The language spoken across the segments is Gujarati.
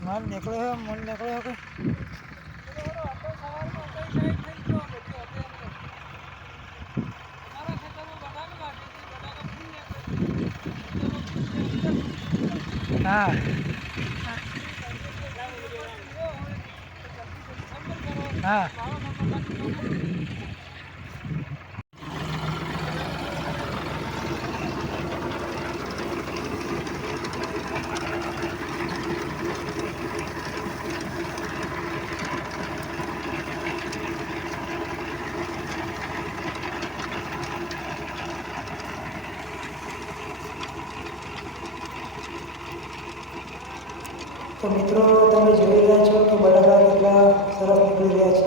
માલ નીકળ્યો મન નીકળ્યો કે હા હા તો મિત્રો તમે જોઈ રહ્યા છો કે બટાકા કેટલા સરસ નીકળી રહ્યા છે.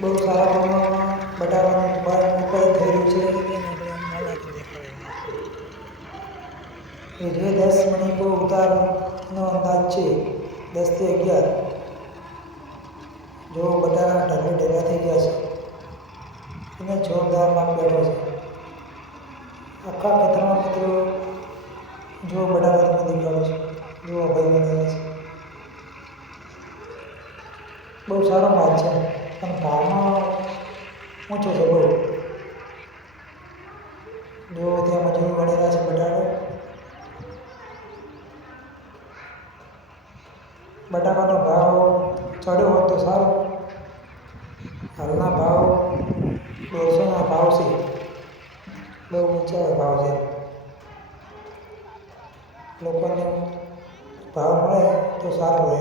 બહુ સારા પ્રમાણમાં બટાકાનું ઉત્પાદન થઈ રહ્યું છે. જે 10 મણકો ઉતારનો અંદાજ છે 10 થી 11 જો બટાકા ઢગલા થઈ ગયા છે અને જોરદાર પાક બેઠો છે. આખા ખેતરમાં મિત્રો જો બટાકા તમે દેખાડો છો જો ભાઈ બને છે બહુ સારો માલ છે પણ ભાવમાં ઊંચો છે બહુ. જો ત્યાં મજૂર વળેલા છે બટાકાનો ભાવ ચડ્યો હોત તો સારો. હાલના ભાવ 150ના ભાવ છે, બહુ ઊંચા ભાવ છે. લોકોને ભાવ મળે તો સારું રહે.